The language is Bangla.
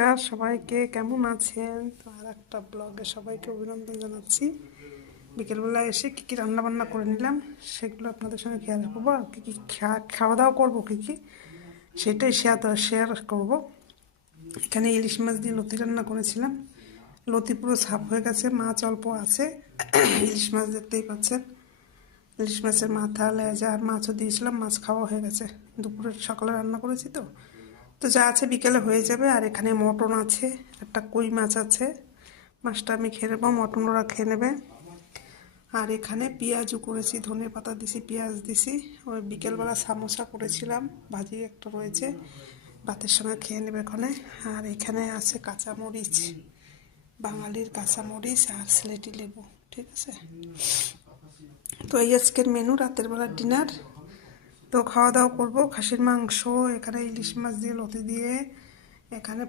নমস্কার সবাইকে, কেমন আছেন? তো আর একটা ব্লগে সবাইকে অভিনন্দন জানাচ্ছি। বিকেলবেলা এসে কী কী রান্নাবান্না করে নিলাম সেগুলো আপনাদের সঙ্গে শেয়ার করবো। আর কী কী খাওয়া দাওয়া করবো, কী কী সেটাই শেয়ার করবো। এখানে ইলিশ মাছ দিয়ে লতি রান্না করেছিলাম। লতি পুরো সাফ হয়ে গেছে, মাছ অল্প আছে। ইলিশ মাছ দেখতেই পাচ্ছেন, ইলিশ মাছের মাথা, লেজা আর মাছও দিয়েছিলাম। মাছ খাওয়া হয়ে গেছে, দুপুরে সকালে রান্না করেছি তো তো যা আছে বিকেলে হয়ে যাবে। আর এখানে মটন আছে, একটা কই মাছ আছে। মাছটা আমি খেয়ে নেবো, মটন ওরা খেয়ে নেবে। আর এখানে পেঁয়াজও করেছি, ধনে পাতা দিছি, পেঁয়াজ দিছি। ওই বিকেলবেলা সামোসা করেছিলাম, ভাজি একটা রয়েছে, ভাতের সঙ্গে খেয়ে নেবে এখানে। আর এখানে আছে কাঁচামরিচ, বাঙালির কাঁচামরিচ আর স্লেটি লেবু, ঠিক আছে। তো এই আজকের মেনু, রাতের বেলা ডিনার। তো খাওয়া দাওয়া করবো। খাসির মাংস, এখানে ইলিশ মাছ দিয়ে লতি দিয়ে, এখানে